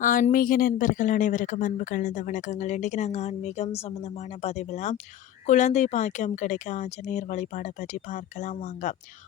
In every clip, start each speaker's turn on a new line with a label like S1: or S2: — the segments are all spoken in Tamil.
S1: ஆன்மீக நண்பர்கள் அனைவருக்கும் அன்பு கலந்த வணக்கங்கள். இன்றைக்கி நாங்கள் ஆன்மீகம் சம்மந்தமான பதிவில் குழந்தை பாக்கியம் கிடைக்க ஆஞ்சநேயர் வழிபாடை பற்றி பார்க்கலாம் வாங்க.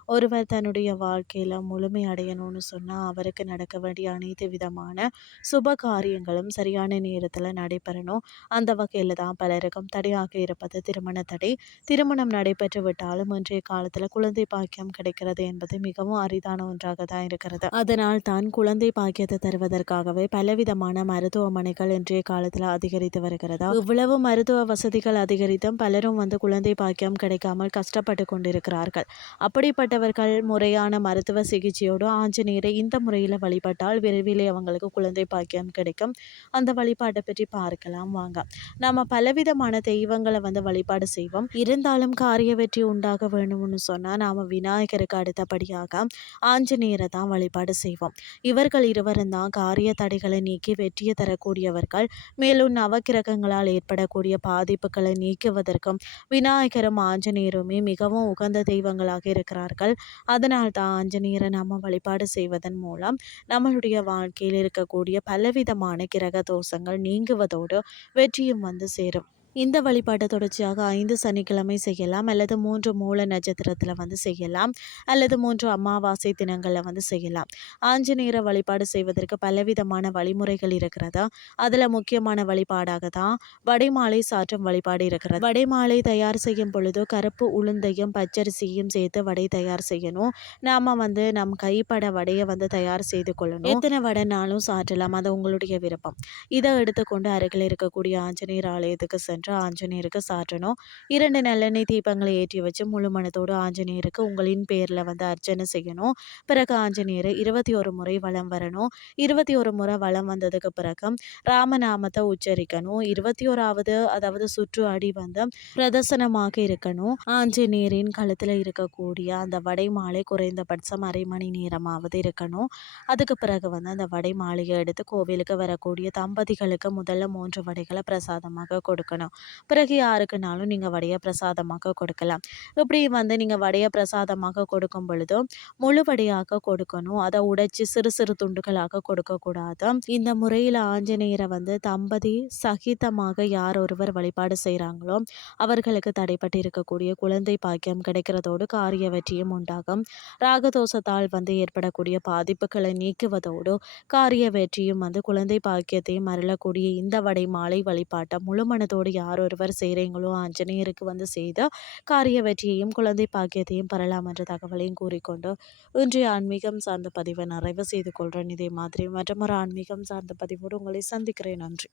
S1: ஒருவர் தன்னுடைய வாழ்க்கையில் முழுமை அடையணும்னு சொன்னால் அவருக்கு நடக்க வேண்டிய அனைத்து விதமான சுப காரியங்களும் சரியான நேரத்தில் நடைபெறணும். அந்த வகையில் தான் பலருக்கும் தடையாக இருப்பது திருமண தடை. திருமணம் நடைபெற்று விட்டாலும் இன்றைய காலத்தில் குழந்தை பாக்கியம் கிடைக்கிறது என்பது மிகவும் அரிதான ஒன்றாக தான் இருக்கிறது. அதனால் தான் குழந்தை பாக்கியத்தை தருவதற்காகவே பலவிதமான மருத்துவமனைகள் இன்றைய காலத்தில் அதிகரித்து வருகிறதா? இவ்வளவு மருத்துவ வசதிகள் அதிகரித்தும் பலரும் பலரும் வந்து குழந்தை பாக்கியம் கிடைக்காமல் கஷ்டப்பட்டு கொண்டிருக்கிறார்கள். அப்படிப்பட்டவர்கள் முறையான மருத்துவ சிகிச்சையோடு ஆஞ்சநேயரை இந்த முறையில் வழிபட்டால் விரைவிலே அவங்களுக்கு குழந்தை பாக்கியம் கிடைக்கும். அந்த வழிபாட்டை பற்றி பார்க்கலாம் வாங்க. நம்ம பலவிதமான தெய்வங்களை வந்து வழிபாடு செய்வோம். இருந்தாலும் காரிய வெற்றி உண்டாக வேணும்னு சொன்னால் நாம் விநாயகருக்கு அடுத்தபடியாக ஆஞ்சநேயரை தான் வழிபாடு செய்வோம். இவர்கள் இருவரும் தான் காரிய தடைகளை நீக்கி வெற்றியை தரக்கூடியவர்கள். மேலும் நவக்கிரகங்களால் ஏற்படக்கூடிய பாதிப்புகளை நீக்குவதற்கும் விநாயகரும் ஆஞ்சநேயருமே மிகவும் உகந்த தெய்வங்களாக இருக்கிறார்கள். அதனால் தான் ஆஞ்சநேயரை நம்ம வழிபாடு செய்வதன் மூலம் நம்மளுடைய வாழ்க்கையில் இருக்கக்கூடிய பலவிதமான கிரக தோஷங்கள் நீங்குவதோடு வெற்றியும் வந்து சேரும். இந்த வழிபாட்டை தொடர்ச்சியாக ஐந்து சனிக்கிழமை செய்யலாம் அல்லது மூன்று மூல நட்சத்திரத்தில் வந்து செய்யலாம் அல்லது மூன்று அமாவாசை தினங்களில் வந்து செய்யலாம். ஆஞ்சநேயர வழிபாடு செய்வதற்கு பலவிதமான வழிமுறைகள் இருக்கிறதா? அதில் முக்கியமான வழிபாடாக தான் வடைமாலை சாற்றும் வழிபாடு இருக்கிறது. வடைமாலை தயார் செய்யும் பொழுது கருப்பு உளுந்தையும் பச்சரிசியும் சேர்த்து வடை தயார் செய்யணும். நாம் வந்து நம் கைப்பட வடையை வந்து தயார் செய்து கொள்ளணும். எத்தனை வடைனாலும் சாற்றலாம் அது உங்களுடைய விருப்பம். இதை எடுத்துக்கொண்டு அருகில் இருக்கக்கூடிய ஆஞ்சநேயர் ஆலயத்துக்கு சென்று சென்று ஆஞ்சநேயருக்கு சாற்றணும். இரண்டு நல்லெண்ணெய் தீபங்களை ஏற்றி வச்சு முழு மனத்தோடு ஆஞ்சநேயருக்கு உங்களின் பேரில் வந்து அர்ச்சனை செய்யணும். பிறகு ஆஞ்சநேயர் இருபத்தி ஒரு முறை வளம் வரணும். இருபத்தி ஒரு முறை வளம் வந்ததுக்கு பிறகு ராமநாமத்தை உச்சரிக்கணும். இருபத்தி ஓராவது அதாவது சுற்று அடி வந்து பிரதர்சனமாக இருக்கணும். ஆஞ்சநேயரின் கழுத்தில் இருக்கக்கூடிய அந்த வடை மாலை குறைந்தபட்சம் அரை மணி நேரமாவது இருக்கணும். அதுக்கு பிறகு வந்து அந்த வடை மாலையை எடுத்து கோவிலுக்கு வரக்கூடிய தம்பதிகளுக்கு முதல்ல மூன்று வடைகளை பிரசாதமாக கொடுக்கணும். பிறகு யாருக்குனாலும் நீங்கள் வடையை பிரசாதமாக கொடுக்கலாம். இப்படி வந்து நீங்கள் வடையை பிரசாதமாக கொடுக்கும் பொழுதும் முழுவடையாக கொடுக்கணும். அதை உடைச்சி சிறு சிறு துண்டுகளாக கொடுக்கக்கூடாது. இந்த முறையில் ஆஞ்சநேயரை வந்து தம்பதி சகிதமாக யார் ஒருவர் வழிபாடு செய்கிறாங்களோ அவர்களுக்கு தடைப்பட்டு இருக்கக்கூடிய குழந்தை பாக்கியம் கிடைக்கிறதோடு காரிய வெற்றியும் உண்டாகும். ராகதோஷத்தால் வந்து ஏற்படக்கூடிய பாதிப்புகளை நீக்குவதோடு காரிய வெற்றியும் வந்து குழந்தை பாக்கியத்தையும் அருளக்கூடிய இந்த வடை மாலை வழிபாட்டை முழுமனதோடு யார் ஒருவர் செய்கிறீங்களோ ஆஞ்சநேயருக்கு வந்து செய்து காரிய வெற்றியையும் குழந்தை பாக்கியத்தையும் பெறலாம் என்ற தகவலையும் கூறிக்கொண்டு இன்றைய ஆன்மீகம் சார்ந்த பதிவை நிறைவு செய்து கொள்கிறேன் இதே மாதிரி மற்றொரு ஆன்மீகம் சார்ந்த பதிவோடு உங்களை சந்திக்கிறேன். நன்றி.